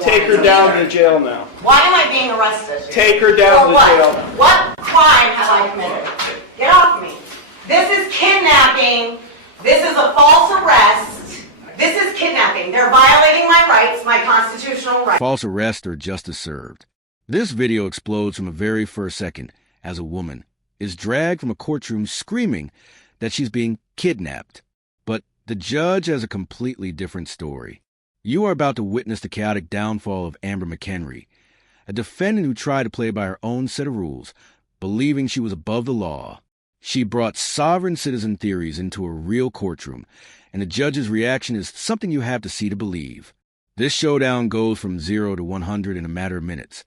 Take her down to jail now. Why am I being arrested? Take her down to jail. What crime have I committed? Get off me. This is kidnapping. This is a false arrest. This is kidnapping. They're violating my rights, my constitutional rights. False arrest or justice served. This video explodes from the very first second as a woman is dragged from a courtroom screaming that she's being kidnapped. But the judge has a completely different story. You are about to witness the chaotic downfall of Amber McHenry, a defendant who tried to play by her own set of rules, believing she was above the law. She brought sovereign citizen theories into a real courtroom, and the judge's reaction is something you have to see to believe. This showdown goes from 0 to 100 in a matter of minutes.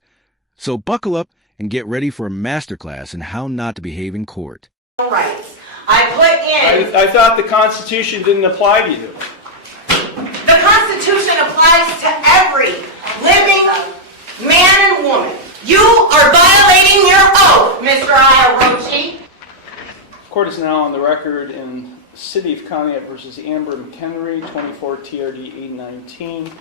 So buckle up and get ready for a masterclass in how not to behave in court. Rights. I put in... I thought the Constitution didn't apply to you. The Constitution applies to every living man and woman. You are violating your oath, Mr. Iarochi. Court is now on the record in City of Conneaut versus Amber McHenry, 24 TRD 819.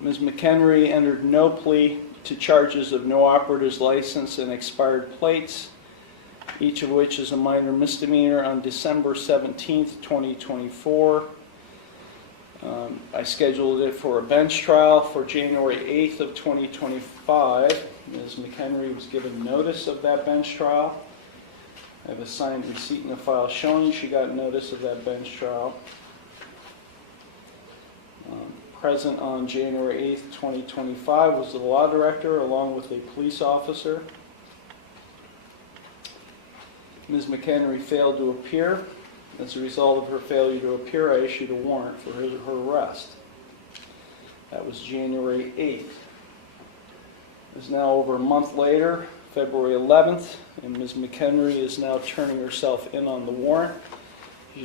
Ms. McHenry entered no plea to charges of no operator's license and expired plates, each of which is a minor misdemeanor, on December 17th, 2024. I scheduled it for a bench trial for January 8th of 2025. Ms. McHenry was given notice of that bench trial. I have a signed receipt in the file showing she got notice of that bench trial. Present on January 8th, 2025 was the law director along with a police officer. Ms. McHenry failed to appear. As a result of her failure to appear, I issued a warrant for her arrest. That was January 8th. It's now over a month later, February 11th, and Ms. McHenry is now turning herself in on the warrant.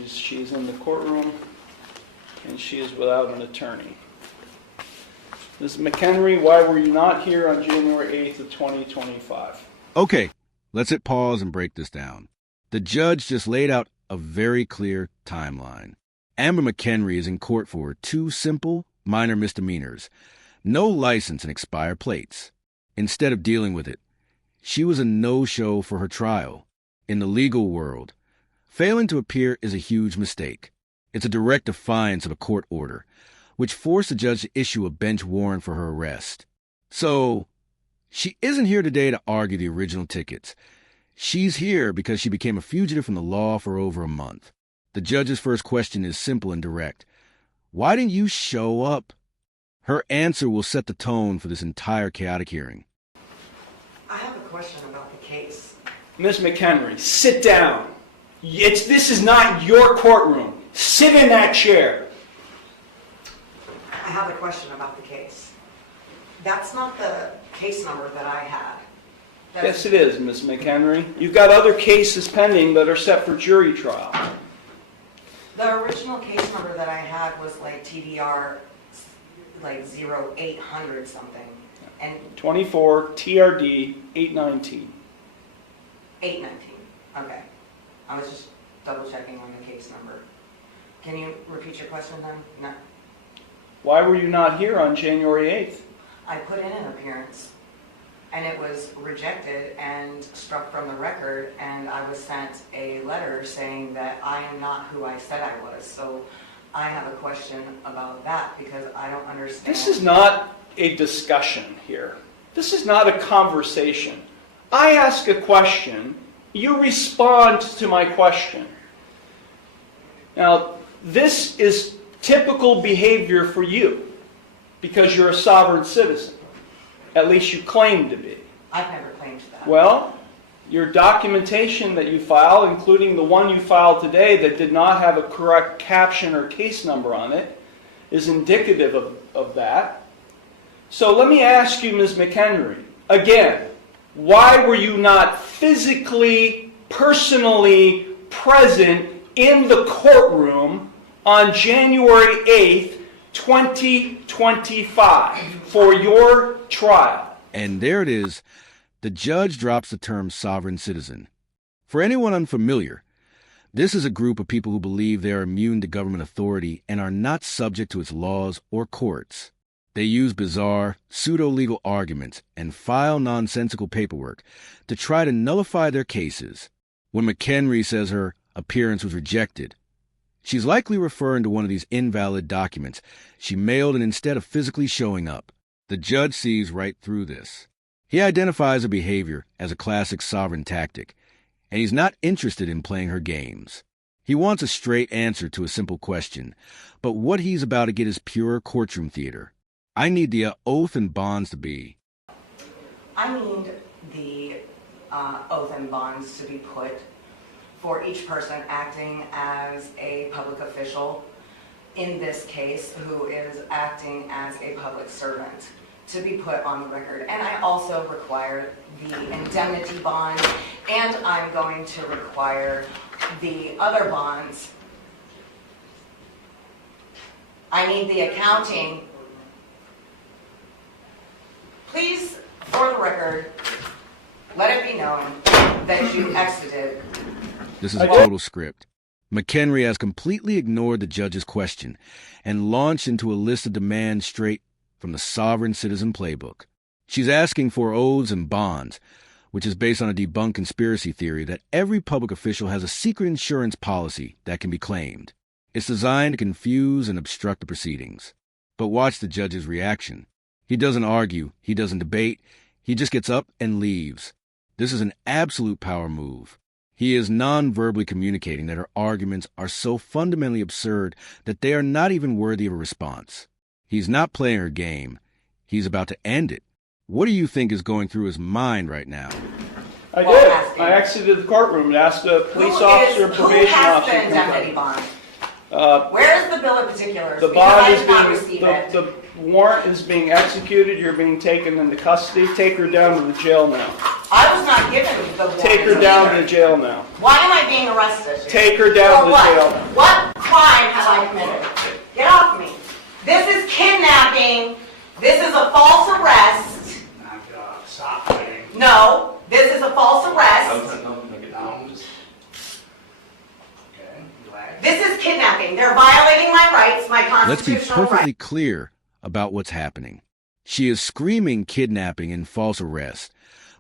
She's in the courtroom, and she is without an attorney. Ms. McHenry, why were you not here on January 8th of 2025? Okay, let's hit pause and break this down. The judge just laid out a very clear timeline. Amber McHenry is in court for 2 simple, minor misdemeanors: no license and expired plates. Instead of dealing with it, she was a no-show for her trial. In the legal world, failing to appear is a huge mistake. It's a direct defiance of a court order, which forced the judge to issue a bench warrant for her arrest. So, she isn't here today to argue the original tickets. She's here because she became a fugitive from the law for over a month. The judge's first question is simple and direct. Why didn't you show up? Her answer will set the tone for this entire chaotic hearing. I have a question about the case. Ms. McHenry, sit down. This is not your courtroom. Sit in that chair. I have a question about the case. That's not the case number that I had. Yes, it is, Ms. McHenry. You've got other cases pending that are set for jury trial. The original case number that I had was like TDR, like 0800 something. And 24 TRD 819. 819. Okay. I was just double checking on the case number. Can you repeat your question then? No. Why were you not here on January 8th? I put in an appearance, and it was rejected and struck from the record, and I was sent a letter saying that I am not who I said I was. So I have a question about that because I don't understand. This is not a discussion here. This is not a conversation. I ask a question, you respond to my question. Now, this is typical behavior for you because you're a sovereign citizen. At least you claim to be. I've never claimed that. Well, your documentation that you file, including the one you filed today that did not have a correct caption or case number on it, is indicative of that. So let me ask you, Ms. McHenry, again, why were you not physically, personally present in the courtroom on January 8th, 2025 for your trial? And there it is. The judge drops the term sovereign citizen. For anyone unfamiliar, This is a group of people who believe they are immune to government authority and are not subject to its laws or courts. They use bizarre, pseudo-legal arguments and file nonsensical paperwork to try to nullify their cases. When McHenry says her appearance was rejected, she's likely referring to one of these invalid documents she mailed instead of physically showing up. The judge sees right through this. He identifies her behavior as a classic sovereign tactic, and he's not interested in playing her games. He wants a straight answer to a simple question, but what he's about to get is pure courtroom theater. I need the oath and bonds to be. I need the oath and bonds to be put for each person acting as a public official, in this case, who is acting as a public servant, to be put on the record. And I also require the indemnity bond, and I'm going to require the other bonds. I need the accounting. Please, for the record, let it be known that you exited. This is a total script. McHenry has completely ignored the judge's question and launched into a list of demands straight from the sovereign citizen playbook. She's asking for oaths and bonds, which is based on a debunked conspiracy theory that every public official has a secret insurance policy that can be claimed. It's designed to confuse and obstruct the proceedings. But watch the judge's reaction. He doesn't argue, he doesn't debate, he just gets up and leaves. This is an absolute power move. He is non-verbally communicating that her arguments are so fundamentally absurd that they are not even worthy of a response. He's not playing her game. He's about to end it. What do you think is going through his mind right now? I did. I exited the courtroom and asked a police officer, probation who has officer. the indemnity bond? Uh, Where is the bill of particulars? The Because I bond is did not receive being, it. the warrant is being executed. You're being taken into custody. Take her down to the jail now. I was not given the warrant. Take her down to either. the jail now. Why am I being arrested? Take her down For to what? jail. What crime have I committed? Get off me. This is kidnapping. This is a false arrest. Knock it off. Stop fighting. No, this is a false arrest. Okay, relax. This is kidnapping. They're violating my rights, my Let's be constitutional perfectly rights. clear about what's happening. She is screaming kidnapping and false arrest,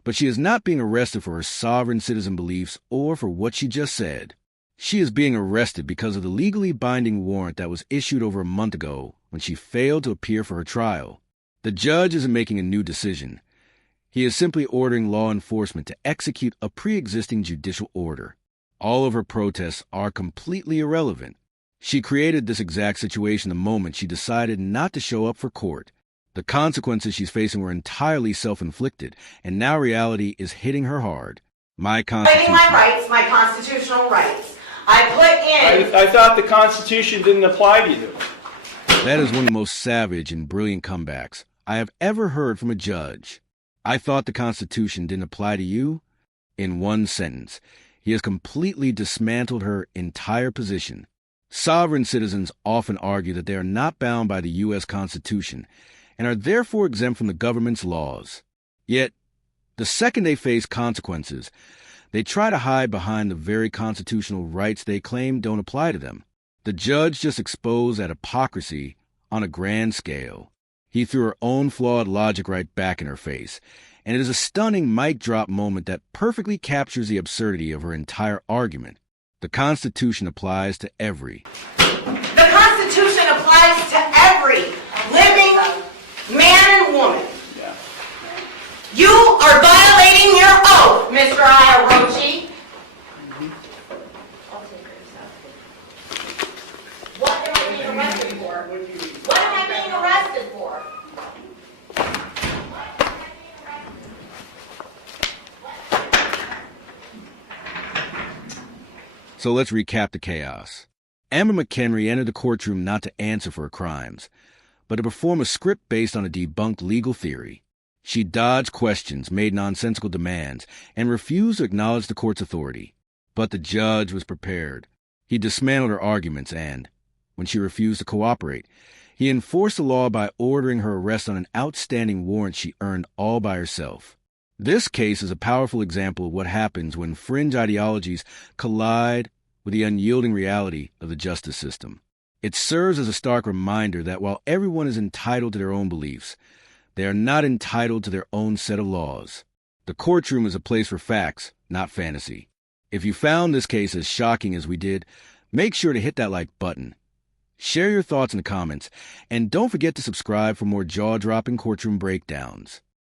but she is not being arrested for her sovereign citizen beliefs or for what she just said. She is being arrested because of the legally binding warrant that was issued over a month ago when she failed to appear for her trial. The judge isn't making a new decision. He is simply ordering law enforcement to execute a pre-existing judicial order. All of her protests are completely irrelevant. She created this exact situation the moment she decided not to show up for court. The consequences she's facing were entirely self-inflicted, and now reality is hitting her hard. My Violating constitution. my rights, my constitutional rights. I put in. I thought the Constitution didn't apply to you. That is one of the most savage and brilliant comebacks I have ever heard from a judge. I thought the Constitution didn't apply to you? In one sentence, he has completely dismantled her entire position. Sovereign citizens often argue that they are not bound by the U.S. Constitution and are therefore exempt from the government's laws. Yet, the second they face consequences, they try to hide behind the very constitutional rights they claim don't apply to them. The judge just exposed that hypocrisy on a grand scale. He threw her own flawed logic right back in her face, and it is a stunning mic drop moment that perfectly captures the absurdity of her entire argument. The Constitution applies to every. The Constitution applies to every living man and woman. Yeah. You are violating your oath, Mr. Iarochi. What am I being arrested for? What am I being arrested for? So let's recap the chaos. Amber McHenry entered the courtroom not to answer for her crimes, but to perform a script based on a debunked legal theory. She dodged questions, made nonsensical demands, and refused to acknowledge the court's authority. But the judge was prepared. He dismantled her arguments and, when she refused to cooperate, he enforced the law by ordering her arrest on an outstanding warrant she earned all by herself. This case is a powerful example of what happens when fringe ideologies collide with the unyielding reality of the justice system. It serves as a stark reminder that while everyone is entitled to their own beliefs, they are not entitled to their own set of laws. The courtroom is a place for facts, not fantasy. If you found this case as shocking as we did, make sure to hit that like button. Share your thoughts in the comments, and don't forget to subscribe for more jaw-dropping courtroom breakdowns.